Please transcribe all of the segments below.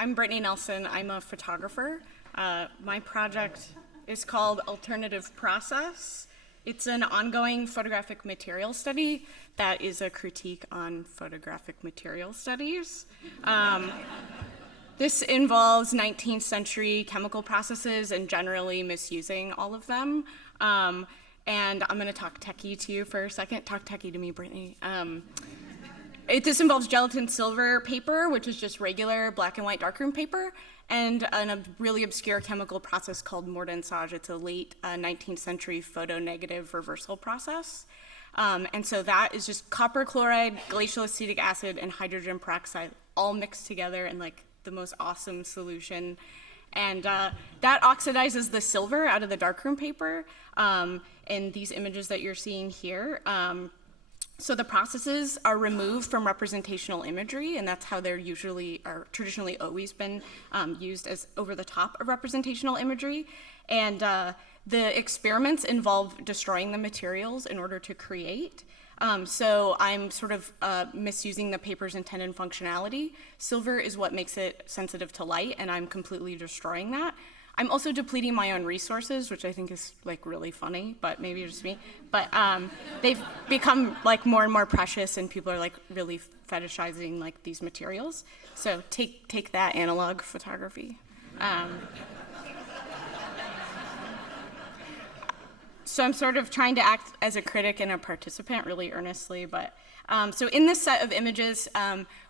I'm Brittany Nelson. I'm a photographer. My project is called Alternative Process. It's an ongoing photographic material study that is a critique on photographic material studies. This involves 19th century chemical processes and generally misusing all of them. And I'm gonna talk techie to you for a second. Talk techie to me, Brittany. This involves gelatin silver paper, which is just regular black and white darkroom paper, and a really obscure chemical process called mordensage. It's a late 19th century photonegative reversal process. And so that is just copper chloride, glacial acetic acid, and hydrogen peroxide all mixed together in like the most awesome solution. And that oxidizes the silver out of the darkroom paper in these images that you're seeing here. So the processes are removed from representational imagery, and that's how they're traditionally always been used as over the top of representational imagery. And the experiments involve destroying the materials in order to create. So I'm sort of misusing the paper's intended functionality. Silver is what makes it sensitive to light, and I'm completely destroying that. I'm also depleting my own resources, which I think is like really funny, but maybe just me. But they've become like more and more precious, and people are like really fetishizing like these materials. So take that, analog photography. So I'm sort of trying to act as a critic and a participant really earnestly, but so in this set of images,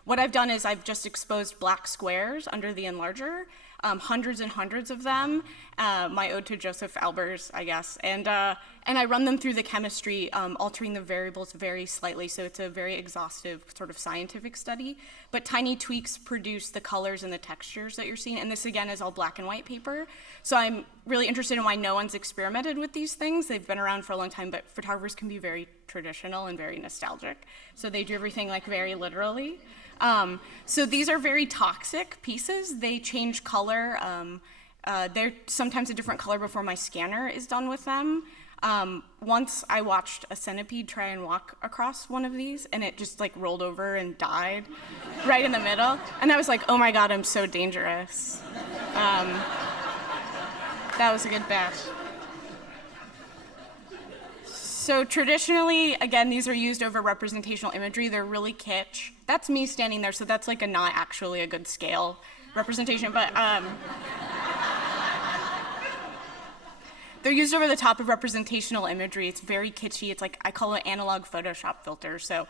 what I've done is I've just exposed black squares under the enlarger, hundreds and hundreds of them, my ode to Joseph Albers, I guess, and I run them through the chemistry, altering the variables very slightly, so it's a very exhaustive sort of scientific study, but tiny tweaks produce the colors and the textures that you're seeing, and this again is all black and white paper. So I'm really interested in why no one's experimented with these things. They've been around for a long time, but photographers can be very traditional and very nostalgic, so they do everything like very literally. So these are very toxic pieces. They change color. They're sometimes a different color before my scanner is done with them. Once I watched a centipede try and walk across one of these, and it just like rolled over and died right in the middle. And I was like, oh my God, I'm so dangerous. That was a good batch. So traditionally, again, these are used over representational imagery. They're really kitsch. That's me standing there, so that's like not actually a good scale representation, but they're used over the top of representational imagery. It's very kitschy. It's like, I call it analog Photoshop filter. So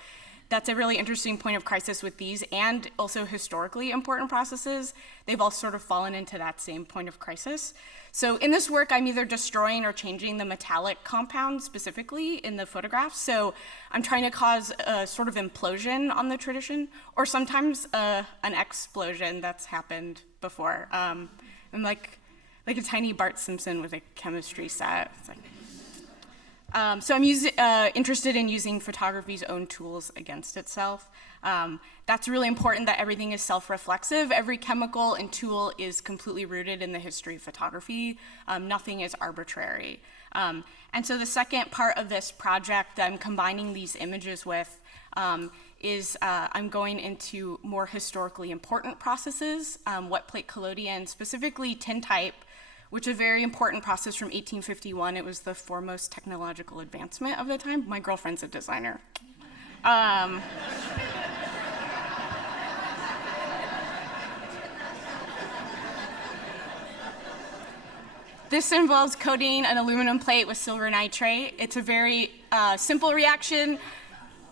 that's a really interesting point of crisis with these, and also historically important processes. They've all sort of fallen into that same point of crisis. So in this work, I'm either destroying or changing the metallic compound specifically in the photographs. So I'm trying to cause a sort of implosion on the tradition, or sometimes an explosion. That's happened before. I'm like a tiny Bart Simpson with a chemistry set. It's like, so I'm interested in using photography's own tools against itself. That's really important, that everything is self-reflexive. Every chemical and tool is completely rooted in the history of photography. Nothing is arbitrary. And so the second part of this project that I'm combining these images with is I'm going into more historically important processes, wet plate collodion, specifically tintype, which is a very important process from 1851. It was the foremost technological advancement of the time. My girlfriend's a designer. This involves coating an aluminum plate with silver nitrate. It's a very simple reaction.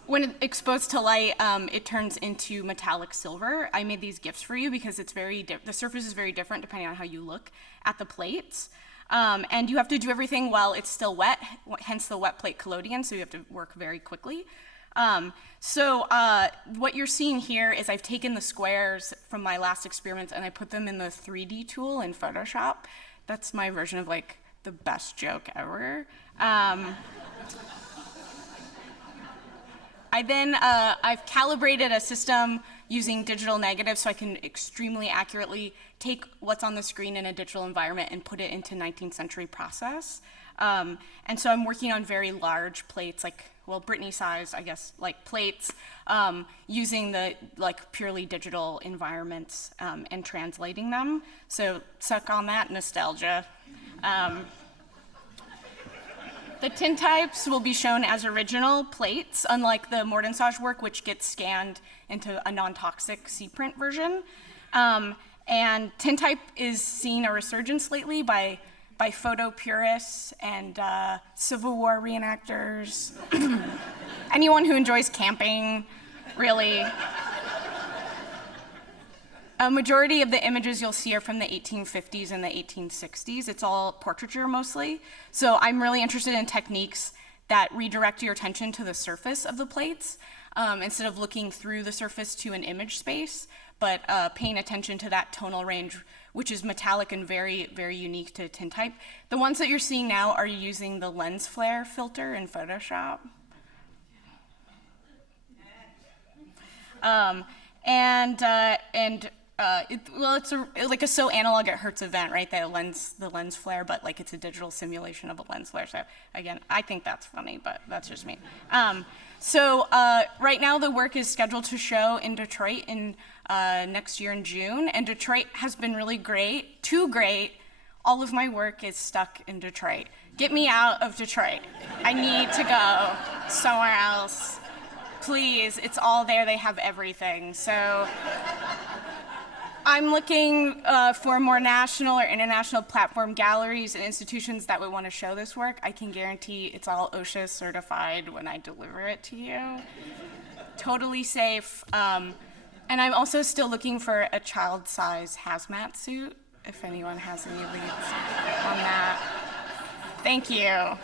When exposed to light, it turns into metallic silver. I made these GIFs for you because it's the surface is very different depending on how you look at the plates. And you have to do everything while it's still wet, hence the wet plate collodion, so you have to work very quickly. So what you're seeing here is I've taken the squares from my last experiments and I put them in the 3D tool in Photoshop. That's my version of like the best joke ever. I've calibrated a system using digital negatives so I can extremely accurately take what's on the screen in a digital environment and put it into 19th century process. And so I'm working on very large plates, like, well, Brittany size, I guess, like plates, using the like purely digital environments and translating them. So suck on that nostalgia. The tintypes will be shown as original plates, unlike the Mortensage work, which gets scanned into a non-toxic C-print version. And tintype is seeing a resurgence lately by photo purists and Civil War reenactors, anyone who enjoys camping, really. A majority of the images you'll see are from the 1850s and the 1860s. It's all portraiture mostly. So I'm really interested in techniques that redirect your attention to the surface of the plates instead of looking through the surface to an image space, but paying attention to that tonal range, which is metallic and very, very unique to tintype. The ones that you're seeing now are using the lens flare filter in Photoshop. It's like a so analog it hurts event, right? The lens flare, but like it's a digital simulation of a lens flare. So again, I think that's funny, but that's just me. Right now the work is scheduled to show in Detroit in next year in June, and Detroit has been really great, too great. All of my work is stuck in Detroit. Get me out of Detroit. I need to go somewhere else. Please, it's all there, they have everything. So I'm looking for more national or international platform galleries and institutions that would want to show this work. I can guarantee it's all OSHA certified when I deliver it to you. Totally safe. And I'm also still looking for a child-size hazmat suit, if anyone has any leads on that. Thank you.